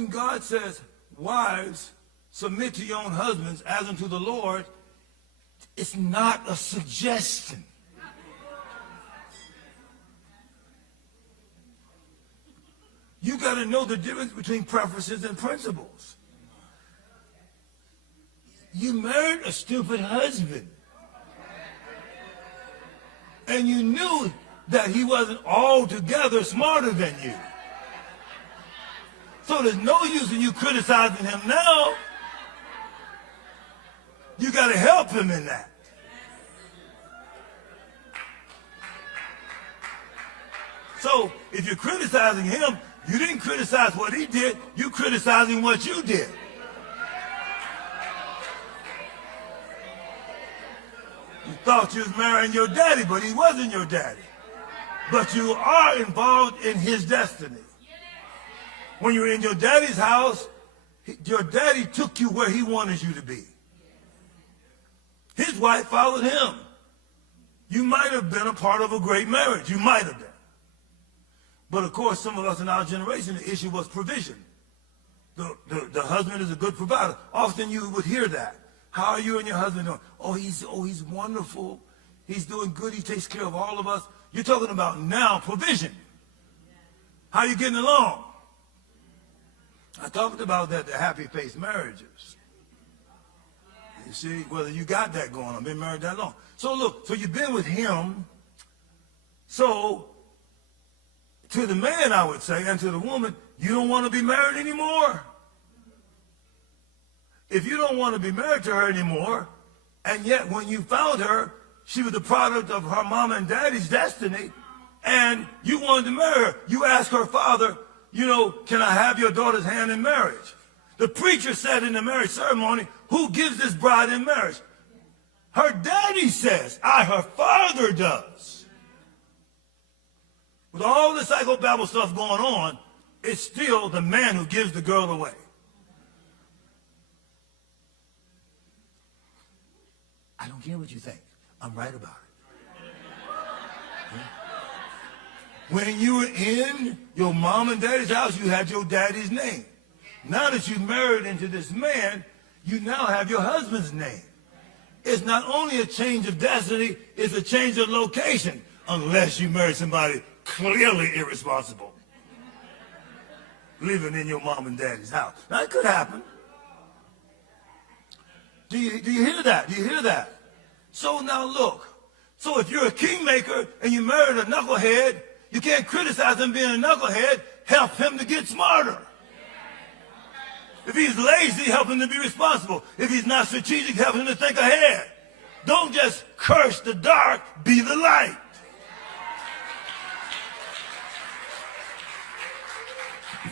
when God says, wives, submit to your own husbands as unto the Lord, it's not a suggestion. You got to know the difference between preferences and principles. You married a stupid husband. And you knew that he wasn't altogether smarter than you. So there's no use in you criticizing him now. You got to help him in that. So if you're criticizing him, you didn't criticize what he did, you criticizing what you did. You thought you was marrying your daddy, but he wasn't your daddy. But you are involved in his destiny. When you're in your daddy's house, your daddy took you where he wanted you to be. His wife followed him. You might have been a part of a great marriage. You might have been. But of course, some of us in our generation, the issue was provision. The husband is a good provider. Often you would hear that. How are you and your husband doing? Oh, he's wonderful. He's doing good. He takes care of all of us. You're talking about now provision. How are you getting along? I talked about that, the happy-faced marriages. You see, whether you got that going on, been married that long. So look, so you've been with him. So to the man, I would say, and to the woman, you don't want to be married anymore. If you don't want to be married to her anymore, and yet when you found her, she was the product of her mom and daddy's destiny, and you wanted to marry her, you asked her father, you know, can I have your daughter's hand in marriage? The preacher said in the marriage ceremony, who gives this bride in marriage? Her daddy says, her father does. With all the psychobabble stuff going on, it's still the man who gives the girl away. I don't care what you think. I'm right about it. When you were in your mom and daddy's house, you had your daddy's name. Now that you married into this man, you now have your husband's name. It's not only a change of destiny, it's a change of location, unless you marry somebody clearly irresponsible, living in your mom and daddy's house. Now, it could happen. Do you hear that? Do you hear that? So now look. So if you're a kingmaker and you married a knucklehead, you can't criticize him being a knucklehead. Help him to get smarter. If he's lazy, help him to be responsible. If he's not strategic, help him to think ahead. Don't just curse the dark, be the light.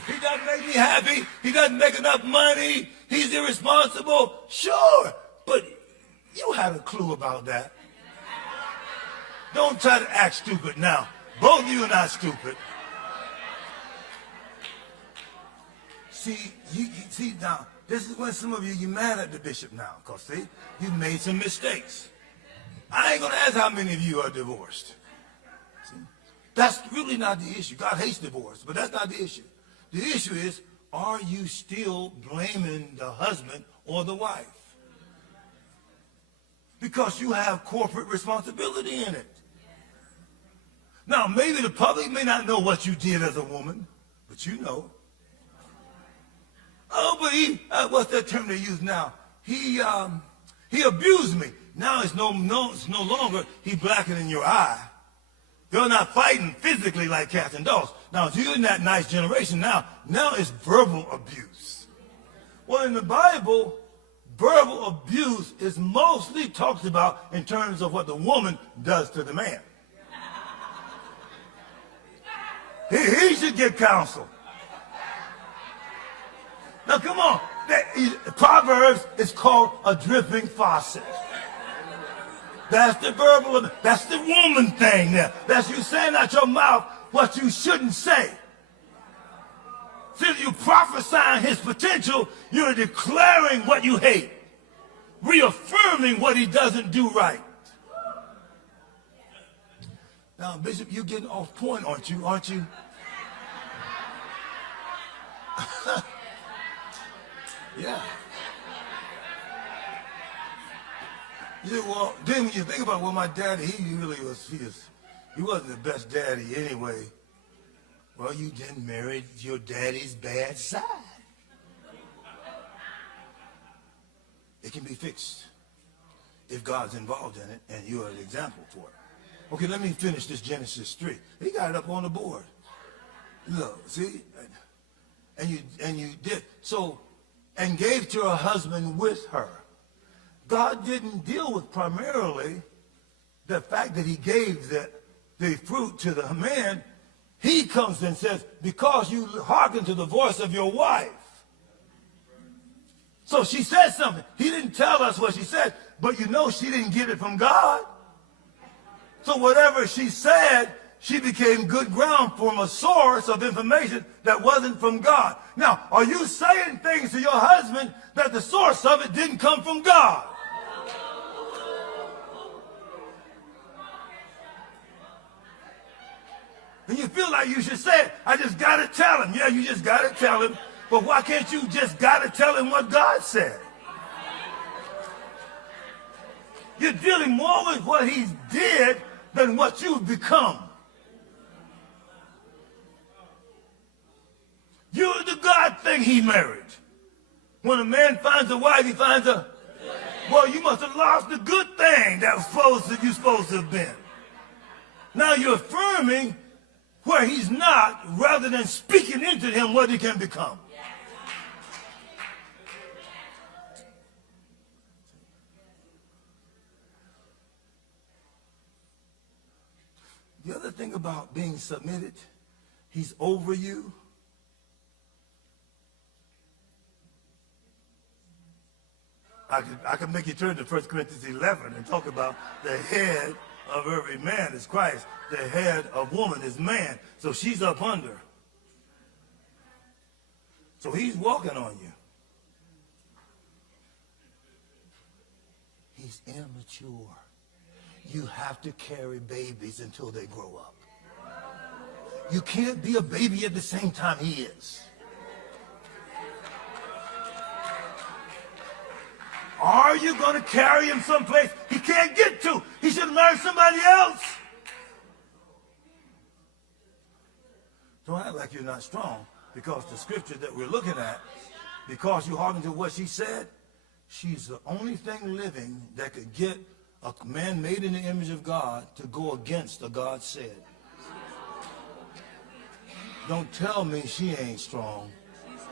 He doesn't make me happy. He doesn't make enough money. He's irresponsible. Sure, but you had a clue about that. Don't try to act stupid now. Both of you are not stupid. See now, this is when some of you're mad at the bishop now, because see, you made some mistakes. I ain't going to ask how many of you are divorced. See? That's really not the issue. God hates divorce, but that's not the issue. The issue is, are you still blaming the husband or the wife? Because you have corporate responsibility in it. Now, maybe the public may not know what you did as a woman, but you know. Oh, but what's that term they use now? He abused me. Now it's no longer he blackening your eye. You're not fighting physically like cats and dogs. Now, if you're in that nice generation now it's verbal abuse. Well, in the Bible, verbal abuse is mostly talked about in terms of what the woman does to the man. He should get counsel. Now, come on. Proverbs is called a dripping faucet. That's the verbal, that's the woman thing there. That's you saying out your mouth what you shouldn't say. Since you prophesying his potential, you're declaring what you hate, reaffirming what he doesn't do right. Now, Bishop, you're getting off point, aren't you? Yeah. You say, well, then when you think about, well, my daddy, he wasn't the best daddy anyway. Well, you then married your daddy's bad side. It can be fixed if God's involved in it and you're an example for it. Okay, let me finish this Genesis 3. He got it up on the board. Look, see? And you did. So, and gave to her husband with her. God didn't deal with primarily the fact that he gave the fruit to the man. He comes and says, because you hearken to the voice of your wife. So she said something. He didn't tell us what she said, but you know she didn't get it from God. So whatever she said, she became good ground from a source of information that wasn't from God. Now, are you saying things to your husband that the source of it didn't come from God? And you feel like you should say it. I just got to tell him. Yeah, you just got to tell him. But why can't you just got to tell him what God said? You're dealing more with what he did than what you've become. You're the God thing he married. When a man finds a wife, he finds a... Well, you must have lost the good thing that you're supposed to have been. Now you're affirming where he's not, rather than speaking into him what he can become. The other thing about being submitted, he's over you. I could make you turn to 1 Corinthians 11 and talk about the head of every man is Christ. The head of woman is man. So she's up under. So he's walking on you. He's immature. You have to carry babies until they grow up. You can't be a baby at the same time he is. Are you going to carry him someplace he can't get to? He should have married somebody else. Don't act like you're not strong, because the scripture that we're looking at, because you hearken to what she said, she's the only thing living that could get a man made in the image of God to go against what God said. Don't tell me she ain't strong.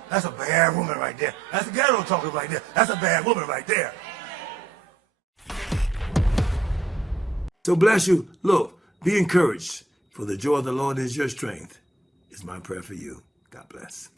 That's a bad woman right there. That's a ghetto talking right there. That's a bad woman right there. So bless you. Look, be encouraged. For the joy of the Lord is your strength, is my prayer for you. God bless.